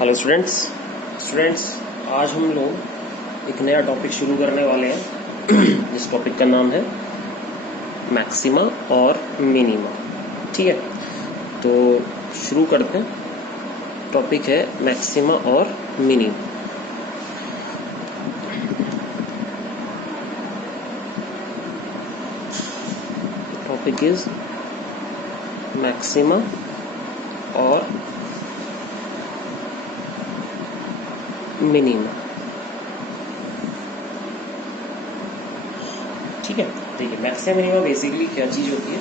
Hello students आज हम लोग एक नया टॉपिक शुरू करने वाले हैं जिस टॉपिक का नाम है मैक्सिमा और मिनिमा। ठीक है, तो शुरू करते हैं। टॉपिक है मैक्सिमा और मिनिमा। टॉपिक इज मैक्सिमा और मिनिमा। ठीक है, देखिए मैक्सिमा मिनिमा बेसिकली क्या चीज होती है।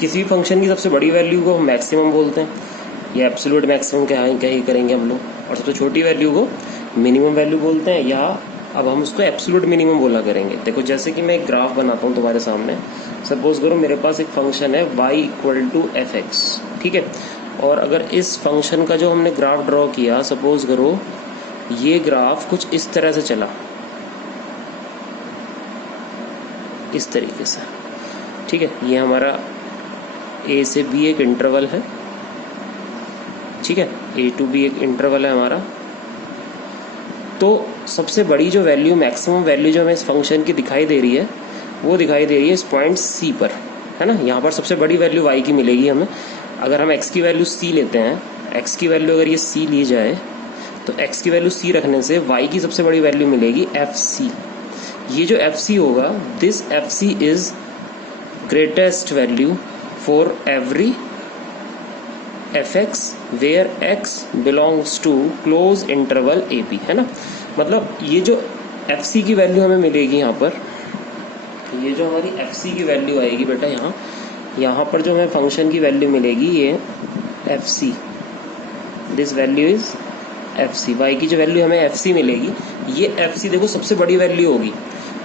किसी भी फंक्शन की सबसे बड़ी वैल्यू को हम मैक्सिमम बोलते हैं या एब्सोल्यूट मैक्सिमम क्या ही करेंगे हम लोग, और सबसे छोटी वैल्यू को मिनिमम वैल्यू बोलते हैं, या अब हम उसको एब्सोल्यूट मिनिमम बोला करेंगे। देखो जैसे कि मैं एक ग्राफ बनाता हूँ तुम्हारे सामने। सपोज करो मेरे पास एक फंक्शन है y=fx। ठीक है, और अगर इस फंक्शन का जो हमने ग्राफ ड्रॉ किया, सपोज करो ये ग्राफ कुछ इस तरह से चला, इस तरीके से। ठीक है, ये हमारा a से b एक इंटरवल है। ठीक है, a to b एक इंटरवल है हमारा। तो सबसे बड़ी जो वैल्यू, मैक्सिमम वैल्यू जो हमें इस फंक्शन की दिखाई दे रही है, वो दिखाई दे रही है इस पॉइंट c पर, है ना। यहाँ पर सबसे बड़ी वैल्यू y की मिलेगी हमें। अगर हम x की वैल्यू c लेते हैं, x की वैल्यू अगर ये c ली जाए, तो x की वैल्यू c रखने से y की सबसे बड़ी वैल्यू मिलेगी fc। ये जो fc होगा, this fc is greatest value for every fx where x belongs to close interval ab, है ना। मतलब ये जो fc की वैल्यू हमें मिलेगी यहाँ पर, ये जो हमारी fc की वैल्यू आएगी बेटा, यहाँ पर जो हमें फंक्शन की वैल्यू मिलेगी ये fc, this value is fc। y की जो वैल्यू हमें fc मिलेगी, ये fc देखो सबसे बड़ी वैल्यू होगी।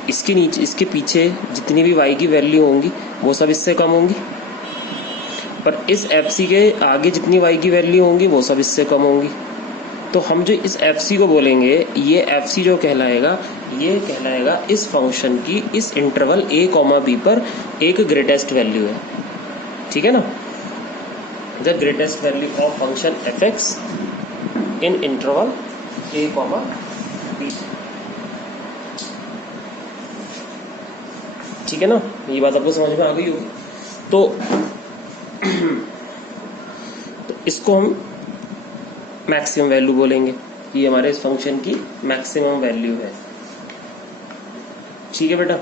इसके नीचे, इसके पीछे जितनी भी y की वैल्यू होंगी वो सब इससे कम होंगी, पर इस fc के आगे जितनी y की वैल्यू होंगी वो सब इससे कम होंगी। तो हम जो इस fc को बोलेंगे, ये fc जो कहलाएगा, ये कहलाएगा इस फंक्शन की इस इंटरवल a, b पर एक ग्रेटेस्ट वैल्यू है। ठीक है ना, the greatest value of function fx in interval a, b। ठीक है ना, ये बात आपको समझ में आ गई होगी। तो इसको हम मैक्सिमम वैल्यू बोलेंगे। ये हमारे इस फंक्शन की मैक्सिमम वैल्यू है। ठीक है बेटा,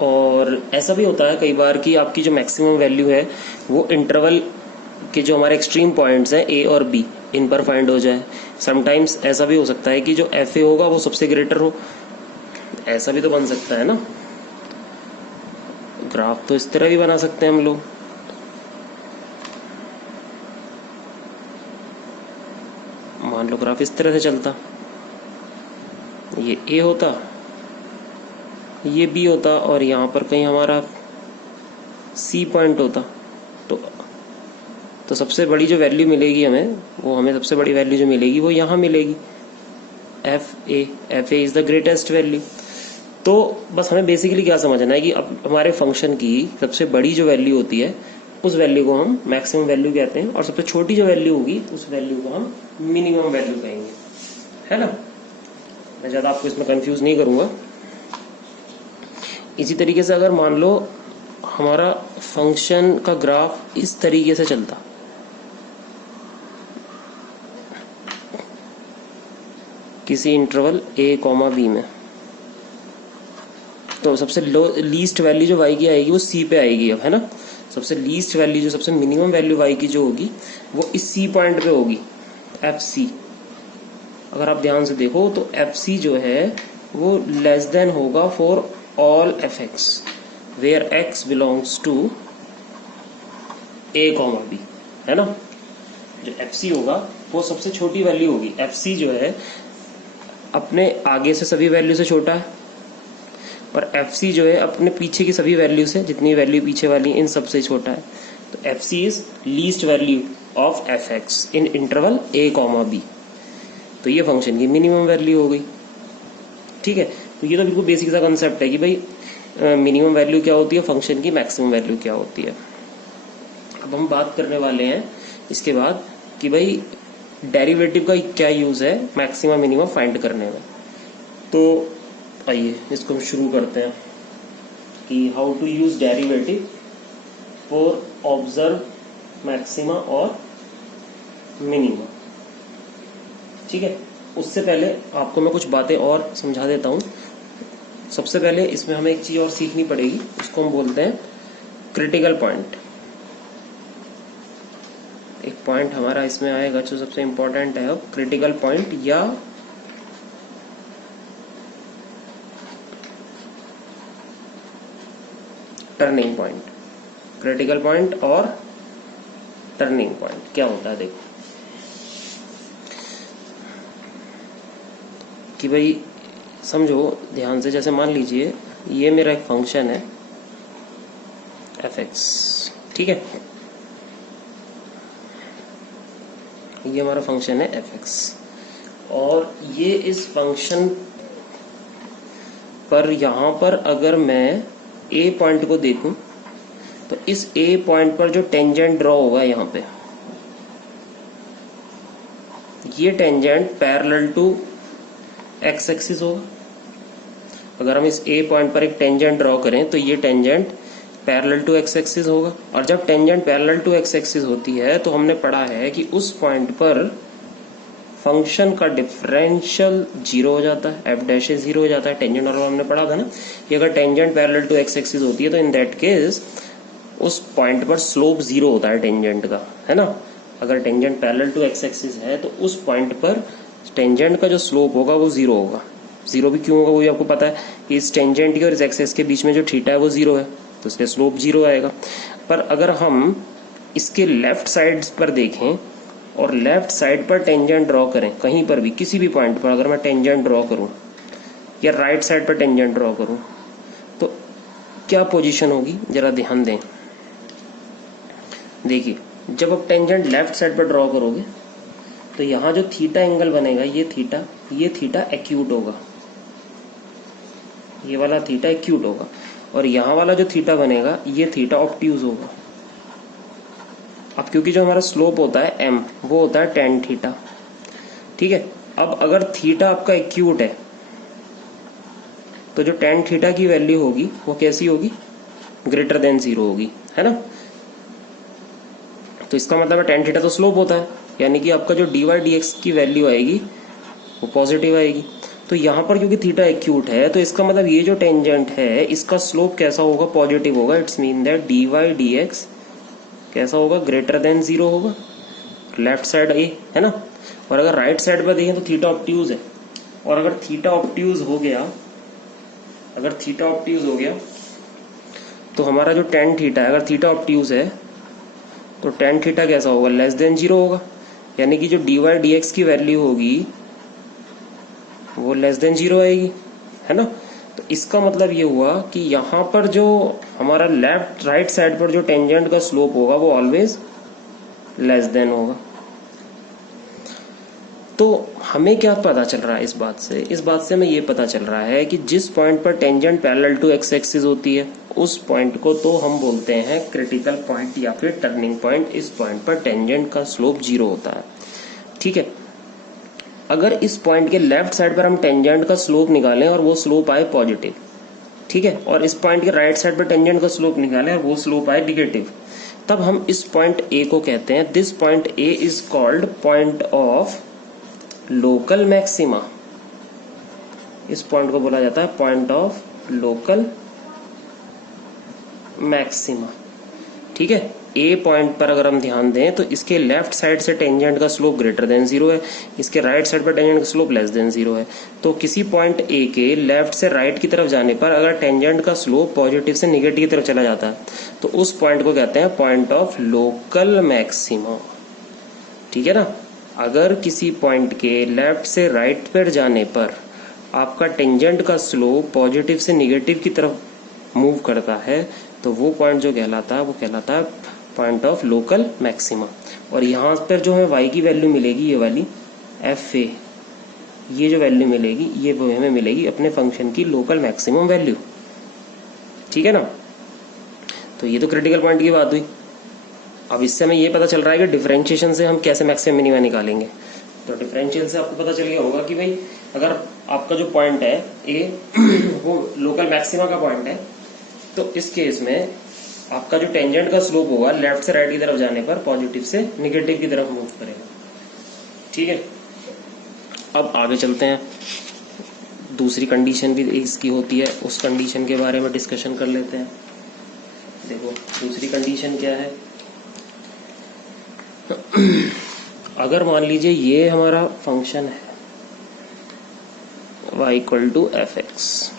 और ऐसा भी होता है कई बार कि आपकी जो मैक्सिमम वैल्यू है वो इंटरवल के जो हमारे एक्सट्रीम पॉइंट्स हैं a और b, इन पर फाइंड हो जाए। समटाइम्स ऐसा भी हो सकता है कि जो fa होगा वो सबसे ग्रेटर हो, ऐसा भी तो बन सकता है ना। ग्राफ तो इस तरह भी बना सकते हैं हम लोग। मान लो ग्राफ इस तरह से चलता, ये a होता, ये b होता, और यहाँ पर कहीं हमारा c पॉइंट होता। तो सबसे बड़ी जो वैल्यू मिलेगी हमें, वो हमें सबसे बड़ी वैल्यू जो मिलेगी वो यहाँ मिलेगी, fa is the greatest value. तो बस हमें बेसिकली क्या समझना है कि अब हमारे फंक्शन की सबसे बड़ी जो वैल्यू होती है उस वैल्यू को हम मैक्सिमम वैल्यू कहते हैं, और सबसे छोटी जो वैल्यू होगी उस वैल्यू को हम मिनिमम वैल्यू कहेंगे, है ना। मैं ज़्यादा आपको इसमें कंफ्यूज नहीं करूँगा। इसी तरीके से अगर मान लो हमारा फंक्शन का ग्राफ इस तरीके से चलता, किसी इंटरवल a, b में, तो सबसे लीस्ट वैल्यू जो y की आएगी वो c पे आएगी अब, है ना। सबसे लीस्ट वैल्यू, जो सबसे मिनिमम वैल्यू y की जो होगी वो इस c पॉइंट पे होगी, fc। अगर आप ध्यान से देखो तो fc जो है वो लेस देन होगा for all fx where x belongs to a, b, है ना। जो fc होगा वो सबसे छोटी वैल्यू होगी। fc जो है अपने आगे से सभी वैल्यू से छोटा है, और fc जो है अपने पीछे की सभी वैल्यू से, जितनी वैल्यू पीछे वाली इन सब से छोटा है। तो fc is least value of fx in interval a, b। तो ये फंक्शन की मिनिमम वैल्यू हो गई। ठीक है, तो ये तो बिल्कुल बेसिक सा कंसेप्ट है कि भाई मिनिमम वैल्यू क्या होती है, फंक्शन की मैक्सिमम वैल्यू क्या होती है। अब हम बात करने वाले हैं इसके बाद कि भाई डेरिवेटिव का क्या यूज है मैक्सिमा मिनिमम फाइंड करने में। तो आइए इसको हम शुरू करते हैं कि how to use derivative for observe maxima और मिनिमा। ठीक है, उससे पहले आपको मैं कुछ बातें और समझा देता हूँ। सबसे पहले इसमें हमें एक चीज और सीखनी पड़ेगी, उसको हम बोलते हैं क्रिटिकल पॉइंट। एक पॉइंट हमारा इसमें आएगा जो सबसे इंपॉर्टेंट है, क्रिटिकल पॉइंट या टर्निंग पॉइंट। क्रिटिकल पॉइंट और टर्निंग पॉइंट क्या होता है, देखो कि भाई समझो ध्यान से। जैसे मान लीजिए ये मेरा एक फंक्शन है f(x), ठीक है, ये हमारा फंक्शन है f(x) और ये इस फंक्शन पर यहां पर अगर मैं a पॉइंट को देखूं तो इस a पॉइंट पर जो टेंजेंट ड्रॉ होगा यहाँ पे, ये tangent parallel to x axis होगा। अगर हम इस a पॉइंट पर एक टेंजेंट ड्रॉ करें तो ये tangent parallel to x axis होगा। और जब tangent parallel to x axis होती है तो हमने पढ़ा है कि उस पॉइंट पर फंक्शन का डिफरेंशियल जीरो हो जाता है, f डैश जीरो हो जाता है। टेंजेंट और हमने पढ़ा था ना कि अगर tangent parallel to x axis होती है तो इन दैट केस उस पॉइंट पर स्लोप जीरो होता है टेंजेंट का, है ना। अगर tangent parallel to x axis है तो उस पॉइंट पर टेंजेंट का जो स्लोप होगा वो जीरो होगा। जीरो भी क्यों होगा वो भी आपको पता है कि इस टेंजेंट की और इस एक्सिस के बीच में जो थीटा है वो जीरो है, तो इसलिए स्लोप जीरो आएगा। पर अगर हम इसके लेफ्ट साइड पर देखें और लेफ्ट साइड पर टेंजेंट ड्रॉ करें, कहीं पर भी किसी भी पॉइंट पर अगर मैं टेंजेंट ड्रॉ करूं या राइट साइड पर टेंजेंट ड्रॉ करूं तो क्या पोजीशन होगी, जरा ध्यान दें। देखिए जब आप टेंजेंट लेफ्ट साइड पर ड्रॉ करोगे तो यहाँ जो थीटा एंगल बनेगा ये थीटा एक्यूट होगा, ये वाला थीटा एक्यूट होगा। और यहाँ वाला जो थीटा बनेगा ये थीटा ऑब्ट्यूज होगा। अब क्योंकि जो हमारा स्लोप होता है m वो होता है tan थीटा, ठीक है। अब अगर थीटा आपका एक्यूट है तो जो tan थीटा की वैल्यू होगी वो कैसी होगी, ग्रेटर देन जीरो होगी, है ना। तो इसका मतलब है tan थीटा तो स्लोप होता है, यानी कि आपका जो dy dx की वैल्यू आएगी वो पॉजिटिव आएगी। तो यहाँ पर क्योंकि थीटा एक्यूट है तो इसका मतलब ये जो टेंजेंट है इसका स्लोप कैसा होगा, पॉजिटिव होगा। It's mean that dy dx कैसा होगा, ग्रेटर देन जीरो होगा, लेफ्ट साइड ए, है ना। और अगर राइट साइड पर देखें तो थीटा ऑब्ट्यूज है, और अगर थीटा ऑब्ट्यूज हो गया तो हमारा जो tan थीटा है, अगर थीटा ऑब्ट्यूज है तो tan थीटा कैसा होगा, लेस देन जीरो होगा। यानी कि जो dy dx की वैल्यू होगी वो लेस देन जीरो आएगी, है ना। तो इसका मतलब ये हुआ कि यहाँ पर जो हमारा लेफ्ट राइट साइड पर जो टेंजेंट का स्लोप होगा वो ऑलवेज लेस देन होगा। तो हमें क्या पता चल रहा है इस बात से हमें ये पता चल रहा है कि जिस पॉइंट पर tangent parallel to x axis होती है उस पॉइंट को तो हम बोलते हैं क्रिटिकल पॉइंट या फिर टर्निंग पॉइंट। इस पॉइंट पर टेंजेंट का स्लोप जीरो होता है, ठीक है। अगर इस पॉइंट के लेफ्ट साइड पर हम टेंजेंट का स्लोप निकालें और वो स्लोप आए पॉजिटिव, ठीक है, और इस पॉइंट के राइट साइड पर टेंजेंट का स्लोप निकालें और वो स्लोप आए निगेटिव, तब हम इस पॉइंट ए को कहते हैं, this point A is called point of local maxima. इस पॉइंट को बोला जाता है पॉइंट ऑफ लोकल मैक्सिमा, ठीक है। ए पॉइंट पर अगर हम ध्यान दें तो इसके लेफ्ट साइड से टेंजेंट का स्लोप ग्रेटर देन जीरो है, इसके राइट साइड पर टेंजेंट का स्लोप लेस देन जीरो है। तो किसी पॉइंट ए के लेफ्ट से राइट की तरफ जाने पर अगर टेंजेंट का स्लोप पॉजिटिव से निगेटिव की तरफ चला जाता है तो उस पॉइंट को कहते हैं पॉइंट ऑफ लोकल मैक्सिमा, ठीक है ना। अगर किसी पॉइंट के लेफ्ट से राइट पर जाने पर आपका टेंजेंट का स्लोप पॉजिटिव से निगेटिव की तरफ मूव करता है तो वो पॉइंट जो कहलाता है वो कहलाता है पॉइंट ऑफ लोकल मैक्सिमा। और यहाँ पर जो हमें y की वैल्यू मिलेगी, ये वाली एफ ए, ये जो वैल्यू मिलेगी ये वो हमें मिलेगी अपने फंक्शन की लोकल मैक्सिमम वैल्यू, ठीक है ना। तो ये तो क्रिटिकल पॉइंट की बात हुई। अब इससे हमें ये पता चल रहा है कि डिफरेंशिएशन से हम कैसे मैक्सिमम मिनिमा निकालेंगे। तो डिफरेंशियल से आपको पता चल गया होगा कि भाई अगर आपका जो पॉइंट है ए वो लोकल मैक्सिमा का पॉइंट है, तो इस केस में आपका जो टेंजेंट का स्लोप होगा लेफ्ट से राइट की तरफ जाने पर पॉजिटिव से निगेटिव की तरफ मूव करेगा। ठीक है, अब आगे चलते हैं। दूसरी कंडीशन भी इसकी होती है, उस कंडीशन के बारे में डिस्कशन कर लेते हैं। देखो दूसरी कंडीशन क्या है। अगर मान लीजिए ये हमारा फंक्शन है y equal to F X,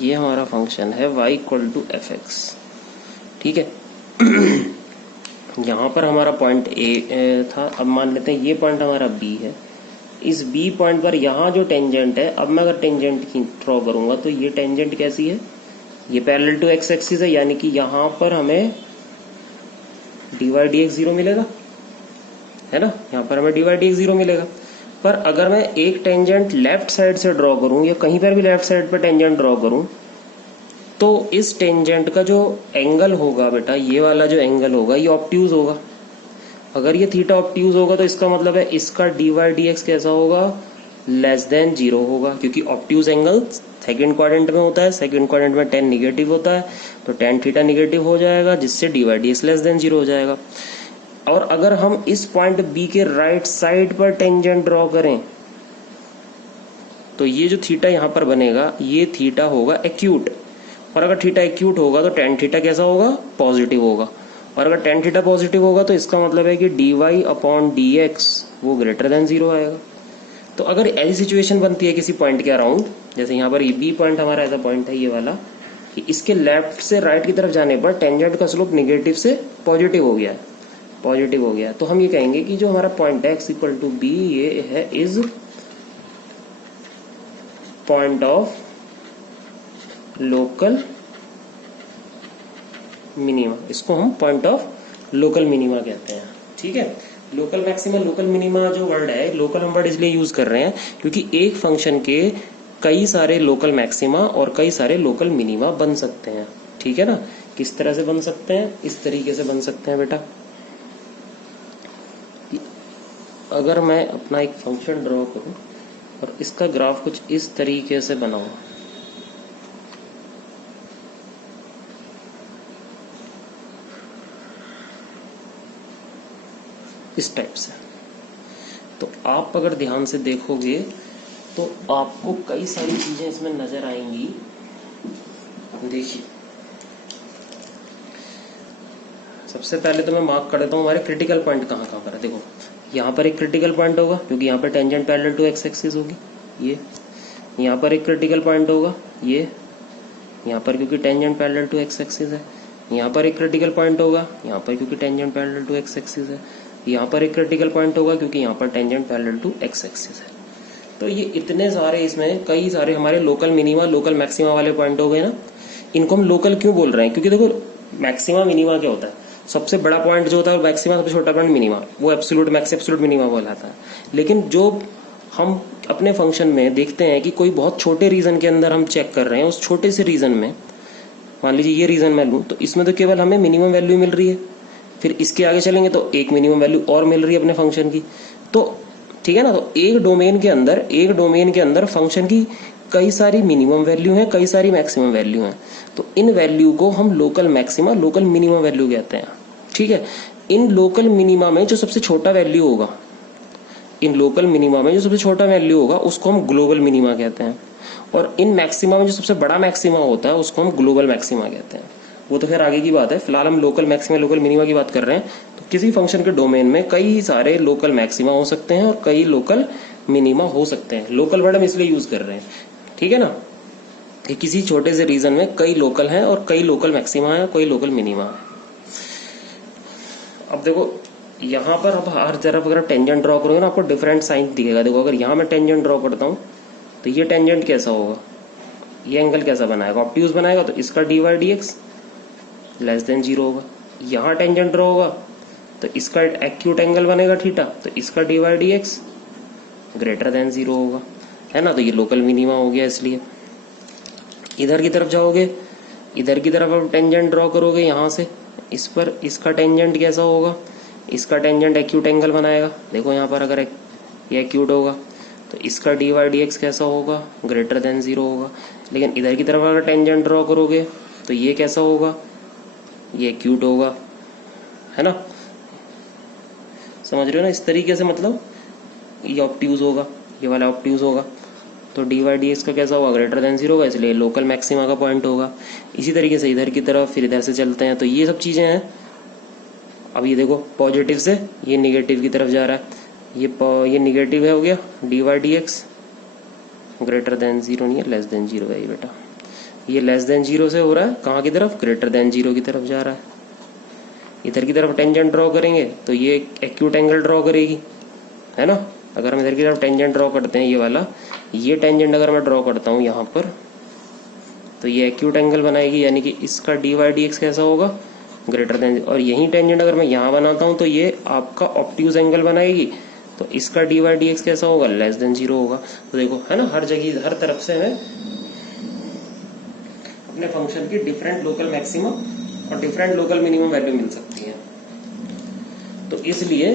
ये हमारा फंक्शन है y equal to F x. ठीक है, यहाँ पर हमारा पॉइंट ए था। अब मान लेते हैं ये पॉइंट हमारा बी है। इस बी पॉइंट पर यहाँ जो टेंजेंट है, अब मैं अगर टेंजेंट की ड्रॉ करूंगा तो ये टेंजेंट कैसी है, ये पैरेलल टू एक्स एक्सिस है, यानी कि यहाँ पर हमें dy dx 0 मिलेगा, है ना। यहाँ पर हमें dy dx 0 मिलेगा। पर अगर मैं एक टेंजेंट लेफ्ट साइड से ड्रॉ करूं या कहीं पर भी लेफ्ट साइड पर टेंजेंट ड्रॉ करूं, तो इस टेंजेंट का जो एंगल होगा बेटा, ये वाला जो एंगल होगा ये ऑब्ट्यूज होगा। अगर ये थीटा ऑब्ट्यूज होगा तो इसका मतलब है इसका dy dx कैसा होगा, लेस देन 0 होगा, क्योंकि ऑब्ट्यूज एंगल सेकंड क्वाड्रेंट में होता है, सेकंड क्वाड्रेंट में tan निगेटिव होता है, तो tan थीटा निगेटिव हो जाएगा, जिससे dy dx लेस देन 0 हो जाएगा। और अगर हम इस पॉइंट बी के राइट साइड पर टेंजेंट ड्रॉ करें, तो ये जो थीटा यहाँ पर बनेगा ये थीटा होगा एक्यूट, और अगर थीटा एक्यूट होगा तो tan थीटा कैसा होगा, पॉजिटिव होगा। और अगर tan थीटा पॉजिटिव होगा तो इसका मतलब है कि dy अपॉन dx वो ग्रेटर देन 0 आएगा। तो अगर ऐसी सिचुएशन बनती है किसी पॉइंट के अराउंड, जैसे यहाँ पर बी पॉइंट हमारा ऐसा पॉइंट है ये वाला, कि इसके लेफ्ट से राइट की तरफ जाने पर टेंजेंट का स्लोप निगेटिव से पॉजिटिव हो गया है, पॉजिटिव हो गया, तो हम ये कहेंगे कि जो हमारा पॉइंट है x इक्वल टू बी, ये है is point of local minima. इसको हम पॉइंट ऑफ लोकल मिनिमा कहते हैं। ठीक है, लोकल मैक्सिमा लोकल मिनिमा जो वर्ड है, लोकल हम वर्ड इसलिए यूज कर रहे हैं क्योंकि एक फंक्शन के कई सारे लोकल मैक्सिमा और कई सारे लोकल मिनिमा बन सकते हैं। ठीक है ना, किस तरह से बन सकते हैं, इस तरीके से बन सकते हैं बेटा। अगर मैं अपना एक फंक्शन ड्रॉ करूं और इसका ग्राफ कुछ इस तरीके से बनाऊं, इस टाइप से, तो आप अगर ध्यान से देखोगे तो आपको कई सारी चीजें इसमें नजर आएंगी। देखिए, सबसे पहले तो मैं मार्क कर देता हूँ हमारे क्रिटिकल पॉइंट कहाँ कहाँ पर है। देखो यहाँ पर एक क्रिटिकल पॉइंट होगा क्योंकि यहाँ पर tangent parallel to X axis होगी, ये यहाँ पर एक क्रिटिकल पॉइंट होगा, ये यहाँ पर क्योंकि tangent parallel to X axis है, यहाँ पर एक क्रिटिकल पॉइंट होगा, यहाँ पर क्योंकि tangent parallel to X axis है, यहाँ पर एक क्रिटिकल पॉइंट होगा क्योंकि यहाँ पर tangent parallel to X axis है। तो ये इतने सारे, इसमें कई सारे हमारे लोकल मिनिमा लोकल मैक्सिमा वाले पॉइंट हो गए ना। इनको हम लोकल क्यों बोल रहे हैं, क्योंकि देखो मैक्सिमा मिनिमा क्या होता है, सबसे बड़ा पॉइंट जो होता है मैक्सिमा, सबसे छोटा पॉइंट मिनिमा, वो एब्सोल्यूट मैक्स एब्सोल्यूट मिनिमा बोलाता है। लेकिन जो हम अपने फंक्शन में देखते हैं कि कोई बहुत छोटे रीजन के अंदर हम चेक कर रहे हैं, उस छोटे से रीजन में मान लीजिए ये रीजन मैं लूँ, तो इसमें तो केवल हमें मिनिमम वैल्यू मिल रही है, फिर इसके आगे चलेंगे तो एक मिनिमम वैल्यू और मिल रही है अपने फंक्शन की। तो ठीक है ना, तो एक डोमेन के अंदर फंक्शन की कई सारी मिनिमम वैल्यू हैं, कई सारी मैक्सिमम वैल्यू हैं। तो इन वैल्यू को हम local maxima local minimum value कहते हैं। ठीक है, इन लोकल मिनिमा में जो सबसे छोटा वैल्यू होगा, इन लोकल मिनिमा में जो सबसे छोटा वैल्यू होगा उसको हम ग्लोबल मिनिमा कहते हैं, और इन मैक्सिमा में जो सबसे बड़ा मैक्सिमा होता है उसको हम ग्लोबल मैक्सिमा कहते हैं। वो तो फिर आगे की बात है, फिलहाल हम लोकल मैक्सिमा लोकल मिनिमा की बात कर रहे हैं। तो किसी फंक्शन के डोमेन में कई सारे लोकल मैक्सिमा हो सकते हैं और कई लोकल मिनिमा हो सकते हैं। लोकल वर्ड हम इसलिए यूज कर रहे हैं, ठीक है ना, कि किसी छोटे से रीजन में कई लोकल हैं और कई लोकल मैक्सिमा है, कई लोकल मिनिमा है। अब देखो यहाँ पर अब हर तरफ अगर टेंजेंट ड्रॉ करोगे ना, आपको डिफरेंट साइन दिखेगा। देखो अगर यहाँ मैं टेंजेंट ड्रॉ करता हूँ तो ये टेंजेंट कैसा होगा, ये एंगल कैसा बनाएगा, ऑब्ट्यूज बनाएगा, तो इसका dy dx लेस देन 0 होगा। यहाँ टेंजेंट ड्रॉ होगा तो इसका एक्यूट एंगल बनेगा थीटा, तो इसका dy dx ग्रेटर देन 0 होगा, है ना। तो ये लोकल मिनिमा हो गया। इसलिए इधर की तरफ जाओगे, इधर की तरफ आप टेंजेंट ड्रॉ करोगे यहाँ से इस पर, इसका टेंजेंट कैसा होगा, इसका टेंजेंट एक्यूट एंगल बनाएगा। देखो यहाँ पर अगर ये एक्यूट होगा तो इसका डी वाई डी एक्स कैसा होगा, ग्रेटर देन 0 होगा। लेकिन इधर की तरफ अगर टेंजेंट ड्रॉ करोगे तो ये कैसा होगा, ये एक्यूट होगा, है ना, समझ रहे हो ना। इस तरीके से मतलब ये ऑब्ट्यूज होगा, ये वाला ऑब्ट्यूज होगा, तो डी वाई डी एक्स का कैसा होगा, ग्रेटर देन 0 होगा, इसलिए लोकल मैक्सिमा का पॉइंट होगा। इसी तरीके से इधर की तरफ, फिर इधर से चलते हैं तो ये सब चीज़ें हैं। अब ये देखो पॉजिटिव से ये निगेटिव की तरफ जा रहा है, ये निगेटिव है, हो गया D Y D X greater than 0 नहीं है, लेस देन 0 है ये बेटा। ये लेस देन 0 से हो रहा है कहाँ की तरफ, ग्रेटर देन 0 की तरफ जा रहा है। इधर की तरफ टेंजेंट ड्रॉ करेंगे तो ये एक्यूट एंगल ड्रॉ करेगी, है ना। अगर हम इधर की तरफ टेंजेंट ड्रॉ करते हैं, ये वाला, ये टेंजेंट अगर मैं ड्रॉ करता हूँ यहाँ पर, तो ये एक्यूट एंगल बनाएगी, यानी कि इसका डी वाई डी एक्स कैसा होगा, ग्रेटर देन। और यही टेंजेंट अगर मैं यहाँ बनाता हूँ तो ये आपका ऑब्ट्यूज एंगल बनाएगी, तो इसका डी वाई डी एक्स कैसा होगा, लेस देन 0 होगा। तो देखो है ना, हर जगह हर तरफ से हमें अपने फंक्शन की डिफरेंट लोकल मैक्सिमम और डिफरेंट लोकल मिनिमम वैल्यू मिल सकती है। तो इसलिए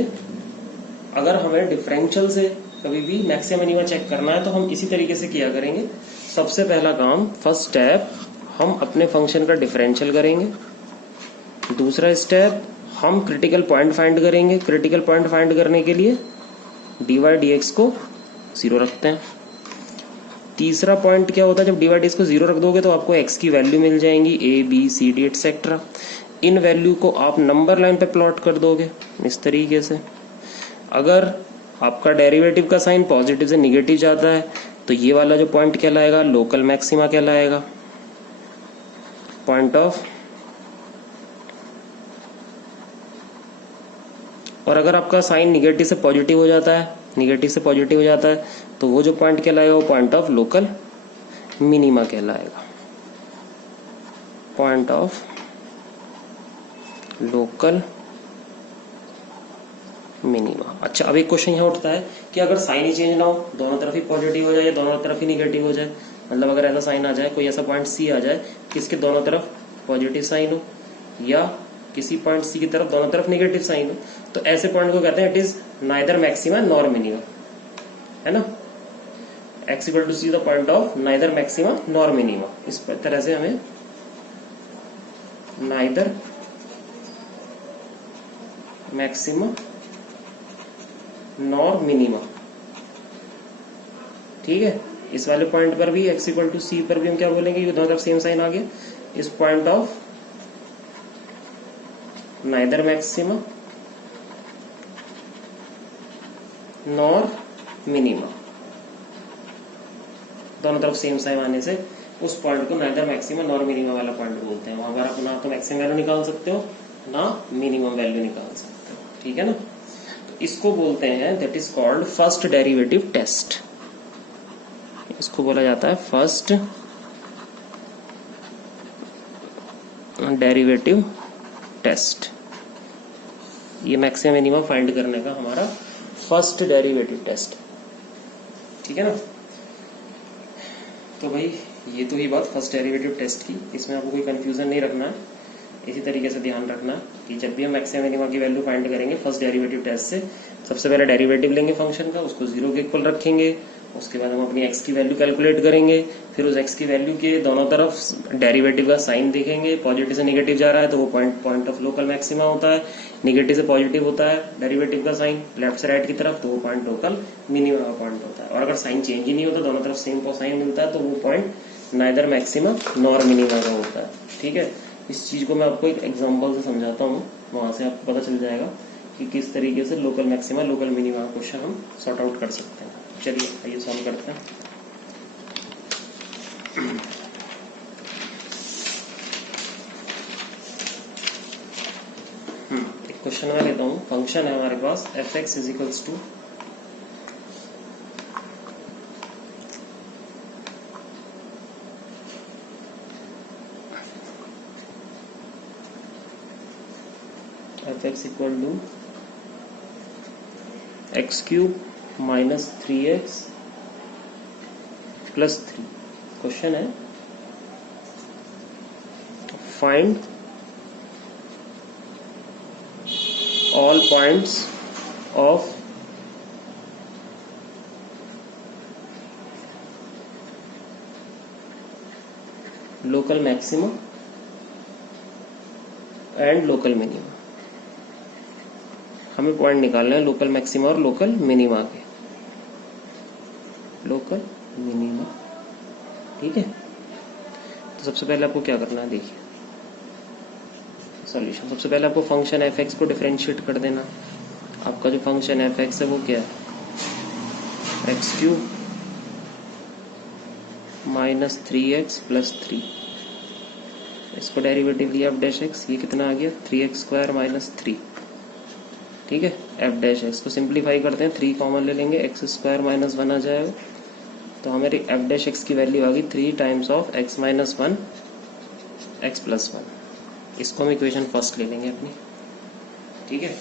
अगर हमें डिफरेंशियल से कभी भी मैक्सिमम मिनिमम चेक करना है तो हम इसी तरीके से किया करेंगे। सबसे पहला काम, फर्स्ट स्टेप, हम अपने फंक्शन का डिफरेंशियल करेंगे। दूसरा स्टेप, हम क्रिटिकल पॉइंट फाइंड करेंगे। क्रिटिकल पॉइंट फाइंड करने के लिए डी वाई डी एक्स को 0 रखते हैं। तीसरा पॉइंट क्या होता है, जब डी वाई डी एक्स को 0 रख दोगे तो आपको एक्स की वैल्यू मिल जाएंगी, A B C D etcetera. इन वैल्यू को आप नंबर लाइन पे प्लॉट कर दोगे इस तरीके से। अगर आपका डेरिवेटिव का साइन पॉजिटिव से निगेटिव जाता है तो ये वाला जो पॉइंट कहलाएगा लोकल मैक्सिमा कहलाएगा, पॉइंट ऑफ। और अगर आपका साइन निगेटिव से पॉजिटिव हो जाता है, निगेटिव से पॉजिटिव हो जाता है, तो वो जो पॉइंट कहलाएगा वो पॉइंट ऑफ लोकल मिनिमा कहलाएगा, पॉइंट ऑफ लोकल मिनिमा। अच्छा, अब एक क्वेश्चन यहाँ उठता है कि अगर साइन ही चेंज ना हो, दोनों तरफ ही पॉजिटिव हो जाए या दोनों तरफ ही निगेटिव हो जाए, मतलब अगर ऐसा साइन आ जाए, कोई ऐसा पॉइंट सी आ जाए कि इसके दोनों तरफ पॉजिटिव साइन हो, या किसी पॉइंट सी की तरफ दोनों तरफ निगेटिव साइन हो, तो ऐसे पॉइंट को कहते हैं it is neither maxima nor minima, है ना। X equal to C the point of neither maxima nor minima. इस तरह से हमें नाइदर मैक्सिमा नॉर मिनिमा, ठीक है। इस वाले पॉइंट पर भी एक्स इक्वल टू सी पर भी हम क्या बोलेंगे, ये दोनों तरफ सेम साइन आ गया, इस point of neither maxima nor minima, दोनों तरफ सेम साइन आने से उस पॉइंट को नाइदर मैक्सिमा नॉर मिनिमा वाला पॉइंट बोलते हैं। वहां पर आप ना तो मैक्सिमम वैल्यू निकाल सकते हो ना मिनिमम वैल्यू निकाल सकते हो, ठीक है ना। तो इसको बोलते हैं, that is called first derivative test. इसको बोला जाता है फर्स्ट डेरिवेटिव टेस्ट। ये मैक्सिमम मिनिमम फाइंड करने का हमारा फर्स्ट डेरिवेटिव टेस्ट, ठीक है ना। तो भाई ये तो ही बात फर्स्ट डेरिवेटिव टेस्ट की, इसमें आपको कोई कंफ्यूजन नहीं रखना है। इसी तरीके से ध्यान रखना कि जब भी हम मैक्सिमम मिनिमम की वैल्यू फाइंड करेंगे फर्स्ट डेरिवेटिव टेस्ट से, सबसे पहले डेरिवेटिव लेंगे फंक्शन का, उसको 0 के इक्वल रखेंगे, उसके बाद हम अपनी एक्स की वैल्यू कैलकुलेट करेंगे, फिर उस एक्स की वैल्यू के दोनों तरफ डेरिवेटिव का साइन देखेंगे, पॉजिटिव से नेगेटिव जा रहा है तो वो पॉइंट ऑफ लोकल मैक्सिमा होता है, नेगेटिव से पॉजिटिव होता है डेरिवेटिव का साइन लेफ्ट से राइट की तरफ, तो वो पॉइंट लोकल मिनिमा का पॉइंट होता है। और अगर साइन चेंज ही नहीं होता, दोनों तरफ सेम साइन मिलता है, तो वो point neither maxima nor minima का होता है, ठीक है। इस चीज को मैं आपको एक एग्जांपल से समझाता हूँ, वहां से आपको पता चल जाएगा कि किस तरीके से local maxima local minima question हम सॉर्ट आउट कर सकते हैं। चलिए आइए सॉल्व करते हैं। एक क्वेश्चन मैं लेता हूँ। फंक्शन है हमारे पास f x is equals to F x equal to x cube minus 3x plus 3। Question है find all points of local maximum and local minimum. हमें पॉइंट निकालना है लोकल मैक्सिमा और लोकल मिनिमा के, लोकल मिनिमा। ठीक है, तो सबसे पहले आपको क्या करना है, देखिए सॉल्यूशन। सबसे पहले आपको फंक्शन एफ एक्स को डिफरेंशिएट कर देना। आपका जो फंक्शन एफ एक्स है वो क्या है, x cube minus 3x plus 3। इसको डेरिवेटिव लिया एफ डैश एक्स, ये कितना आ गया 3x स्क्वायर माइनस 3। ठीक है, एफ डैश एक्स को सिंप्लीफाई करते हैं, 3 कॉमन ले लेंगे, एक्स स्क्वायर माइनस 1 आ जाएगा। तो हमारी एफ डैश एक्स की वैल्यू आ गई 3 times of x minus 1 x plus 1। इसको हम इक्वेशन फर्स्ट ले लेंगे अपनी। ठीक है,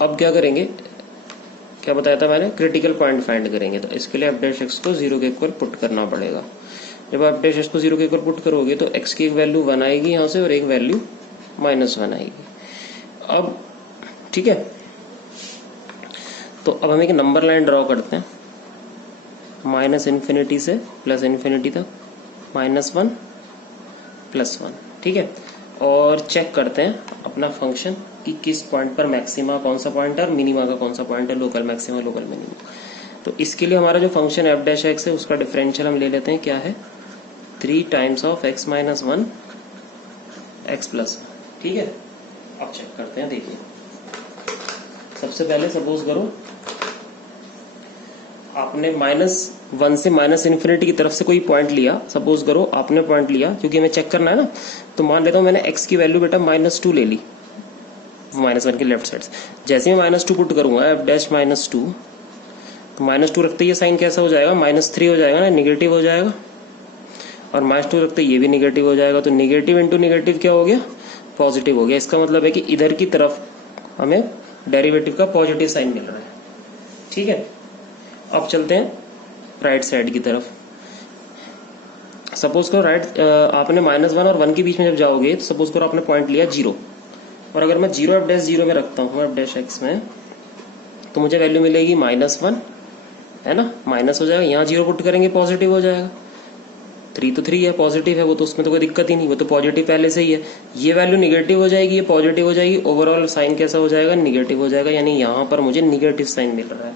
अब क्या करेंगे, क्या बताया था मैंने, क्रिटिकल पॉइंट फाइंड करेंगे। तो इसके लिए एफ डैश एक्स को 0 के इक्वल पुट करना पड़ेगा। जब आप डैश एक्स को 0 के इक्वल पुट करोगे तो एक्स की एक वैल्यू 1 आएगी यहाँ से और एक वैल्यू -1 आएगी। अब ठीक है, तो अब हम एक नंबर लाइन ड्रॉ करते हैं, माइनस इन्फिनिटी से प्लस इन्फिनिटी तक, -1 +1। ठीक है, और चेक करते हैं अपना फंक्शन कि किस पॉइंट पर मैक्सिमा कौन सा पॉइंट है और मिनिमा का कौन सा पॉइंट है, लोकल मैक्सिमा लोकल मिनिमा। तो इसके लिए हमारा जो फंक्शन एफ डैश एक्स है उसका डिफरेंशियल हम ले लेते हैं, क्या है 3 times of x minus 1 x plus 1। ठीक है, अब चेक करते हैं। देखिए सबसे पहले सपोज करो आपने -1 से माइनस इन्फिनिटी की तरफ से कोई पॉइंट लिया। सपोज करो आपने पॉइंट लिया, क्योंकि हमें चेक करना है ना, तो मान लेता हूं मैंने x की वैल्यू बेटा -2 ले ली -1 के लेफ्ट साइड से। जैसे ही मैं -2 पुट करूंगा एफ डैश -2, तो -2 रखते ये साइन कैसा हो जाएगा, -3 हो जाएगा ना, निगेटिव हो जाएगा। और -2 रखते ये भी निगेटिव हो जाएगा। तो निगेटिव इंटू निगेटिव क्या हो गया, पॉजिटिव हो गया। इसका मतलब है कि इधर की तरफ हमें डेरिवेटिव का पॉजिटिव साइन मिल रहा है। ठीक है, अब चलते हैं राइट साइड की तरफ। सपोज करो आपने -1 और 1 के बीच में जब जाओगे तो सपोज करो आपने पॉइंट लिया 0, और अगर मैं 0 एफ डैश 0 में रखता हूँ एफ डैश एक्स में, तो मुझे वैल्यू मिलेगी -1, है ना, माइनस हो जाएगा। यहाँ 0 पुट करेंगे पॉजिटिव हो जाएगा। 3 तो 3 है, पॉजिटिव है वो, तो उसमें तो कोई दिक्कत ही नहीं, वो तो पॉजिटिव पहले से ही है। ये वैल्यू निगेटिव हो जाएगी, ये पॉजिटिव हो जाएगी, ओवरऑल साइन कैसा हो जाएगा, निगेटिव हो जाएगा। यानी यहाँ पर मुझे निगेटिव साइन मिल रहा है।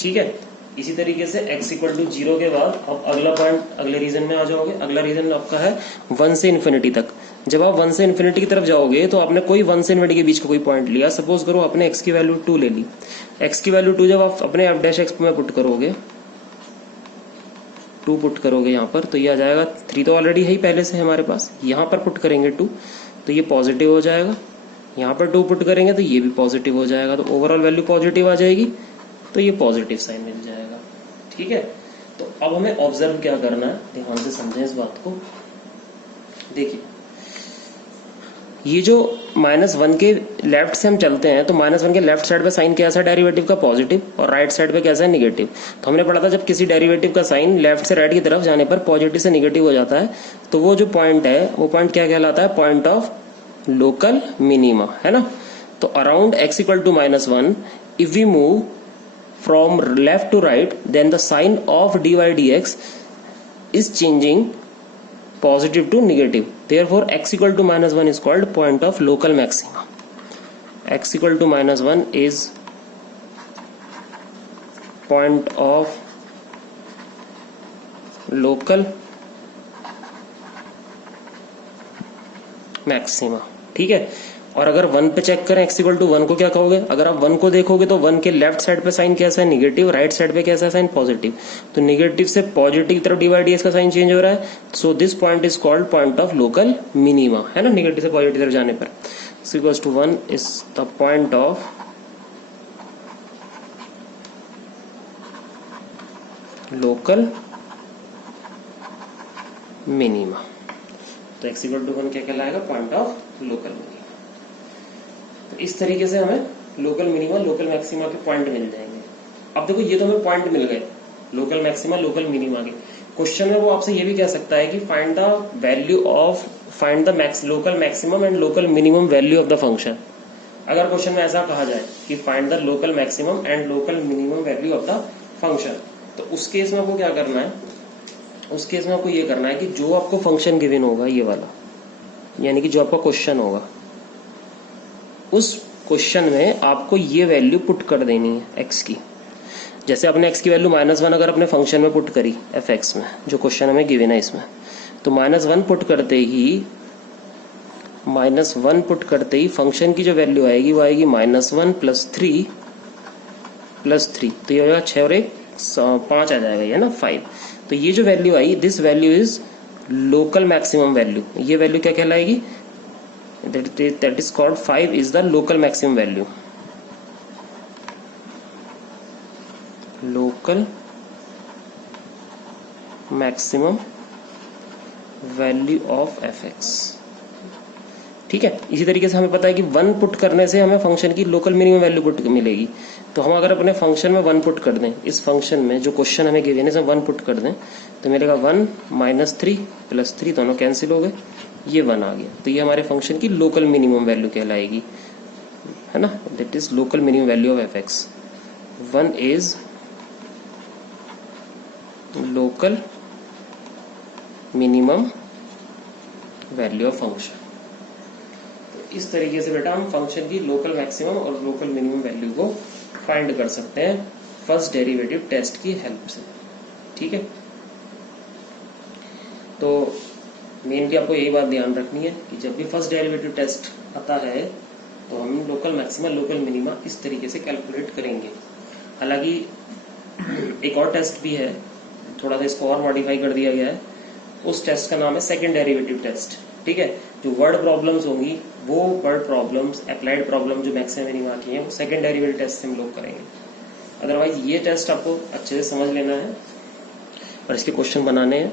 ठीक है, इसी तरीके से x इक्वल टू 0 के बाद अब अगला पॉइंट अगले रीजन में आ जाओगे। अगला रीजन आपका है 1 से इन्फिनिटी तक। जब आप 1 से इन्फिनिटी की तरफ जाओगे तो आपने कोई 1 से इन्फिनिटी के बीच का कोई पॉइंट लिया। सपोज करो आपने x की वैल्यू 2 ले ली। x की वैल्यू 2 जब आप अपने एफ डैश एक्स में पुट करोगे, 2 पुट करोगे यहाँ पर, तो ये आ जाएगा 3 तो ऑलरेडी है ही पहले से हमारे पास। यहाँ पर पुट करेंगे 2 तो ये पॉजिटिव हो जाएगा। यहाँ पर 2 पुट करेंगे तो ये भी पॉजिटिव हो जाएगा। तो ओवरऑल वैल्यू पॉजिटिव आ जाएगी, तो ये पॉजिटिव साइन मिल जाएगा। ठीक है, तो अब हमें ऑब्जर्व क्या करना है, ध्यान से समझें इस बात को। देखिए ये जो -1 के लेफ्ट से हम चलते हैं, तो -1 के लेफ्ट साइड पे साइन कैसा है डेरिवेटिव का, पॉजिटिव, और राइट साइड पे कैसा है, निगेटिव। तो हमने पढ़ा था जब किसी डेरिवेटिव का साइन लेफ्ट से राइट की तरफ जाने पर पॉजिटिव से निगेटिव हो जाता है, तो वो जो पॉइंट है वो पॉइंट क्या कहलाता है, पॉइंट ऑफ लोकल मिनिमा, है ना। तो around x equal to -1 if we move from left to right, then the sign of dy dx is changing positive to negative. Therefore x equal to -1 is called point of local maxima. X equal to -1 is point of local maxima. ठीक है, और अगर 1 पे check करें x equal to 1 को क्या कहोगे, अगर आप 1 को देखोगे तो 1 के लेफ्ट साइड पे साइन कैसा है, निगेटिव, राइट साइड पे कैसा है, साइन पॉजिटिव। तो निगेटिव से पॉजिटिव की तरफ डिवाइड ds का साइन चेंज हो रहा है। So this point is called point of local minima, है ना, निगेटिव से पॉजिटिव तरफ जाने पर। So equals to 1 is the point of local minima. तो x इक्वल टू 1 क्या कहलाएगा, पॉइंट ऑफ लोकल मिनिमा। तो इस तरीके से हमें लोकल मिनिमा लोकल मैक्सिमा के पॉइंट मिल जाएंगे। अब देखो ये तो हमें पॉइंट मिल गए लोकल मैक्सिमा लोकल मिनिमा के, क्वेश्चन में वो आपसे ये भी कह सकता है कि find the value of find the local maximum and local minimum value of the function. अगर क्वेश्चन में ऐसा कहा जाए कि find the local maximum and local minimum value of the function, तो उस केस में आपको क्या करना है, उस केस में आपको ये करना है कि जो आपको फंक्शन गिवन होगा ये वाला, यानी कि जो आपका क्वेश्चन होगा, उस क्वेश्चन में आपको ये वैल्यू पुट कर देनी है एक्स की। जैसे आपने एक्स की वैल्यू -1 अगर अपने फंक्शन में पुट करी एफ एक्स में, जो क्वेश्चन हमें गिवन है इसमें, तो -1 पुट करते ही फंक्शन की जो वैल्यू आएगी वो आएगी -1 + 3 + 3, तो ये हो जाएगा 6 और 1 5 आ जाएगा, ये ना 5। तो ये जो वैल्यू आई, this value is local maximum value. ये वैल्यू क्या कहलाएगी, that is called 5 is the local maximum value, local maximum value of f x. ठीक है, इसी तरीके से हमें पता है कि 1 पुट करने से हमें फंक्शन की लोकल मिनिमम वैल्यू पुट मिलेगी। तो हम अगर अपने फंक्शन में 1 पुट कर दें, इस फंक्शन में जो क्वेश्चन हमें गिवन है इसमें 1 पुट कर दें, तो मिलेगा 1 - 3 + 3 दोनों कैंसिल हो गए, ये 1 आ गया। तो ये हमारे फंक्शन की लोकल मिनिमम वैल्यू कहलाएगी, है ना, that is local minimum value of f x. 1 is local minimum value of function. तो इस तरीके से बेटा हम फंक्शन की लोकल मैक्सिमम और लोकल मिनिमम वैल्यू को फाइंड कर सकते हैं फर्स्ट डेरिवेटिव टेस्ट की हेल्प से। ठीक है, तो मेनली आपको यही बात ध्यान रखनी है कि जब भी फर्स्ट डेरिवेटिव टेस्ट आता है तो हम लोकल मैक्सिमा लोकल मिनिमा इस तरीके से कैलकुलेट करेंगे। हालांकि एक और टेस्ट भी है, थोड़ा सा इसको और मॉडिफाई कर दिया गया है, उस टेस्ट का नाम है सेकंड डेरिवेटिव टेस्ट। ठीक है, जो वर्ड प्रॉब्लम्स होंगी वो वर्ड प्रॉब्लम्स, अप्लाइड प्रॉब्लम जो मैक्सिमम मिनिमा की है वो सेकंड डेरिवेटिव टेस्ट से हम लोग करेंगे। अदरवाइज ये टेस्ट आपको अच्छे से समझ लेना है और इसके क्वेश्चन बनाने हैं।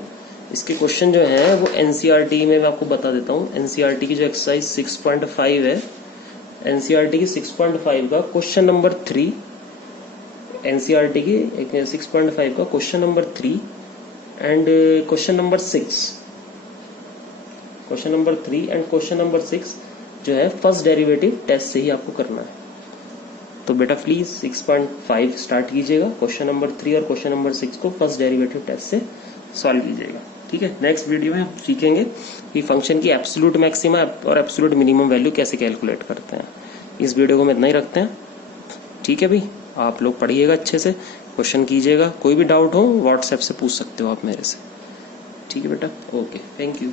इसके क्वेश्चन जो है वो एनसीईआरटी में मैं आपको बता देता हूँ। एनसीईआरटी की जो एक्सरसाइज 6.5 है, एनसीईआरटी की 6.5 का क्वेश्चन नंबर 3, एनसीईआरटी की 6.5 का question number 3 and question number 6, question number 3 and question number 6 जो है फर्स्ट डेरिवेटिव टेस्ट से ही आपको करना है। तो बेटा प्लीज 6.5 स्टार्ट कीजिएगा, क्वेश्चन नंबर 3 और क्वेश्चन नंबर 6 को फर्स्ट डेरिवेटिव टेस्ट से सॉल्व कीजिएगा। ठीक है, नेक्स्ट वीडियो में हम सीखेंगे कि फंक्शन की एब्सोल्यूट मैक्सिमा और एब्सोल्यूट मिनिमम वैल्यू कैसे कैलकुलेट करते हैं। इस वीडियो को हम इतना ही रखते हैं। ठीक है भाई, आप लोग पढ़िएगा अच्छे से, क्वेश्चन कीजिएगा, कोई भी डाउट हो व्हाट्सएप से पूछ सकते हो आप मेरे से। ठीक है बेटा, ओके, थैंक यू।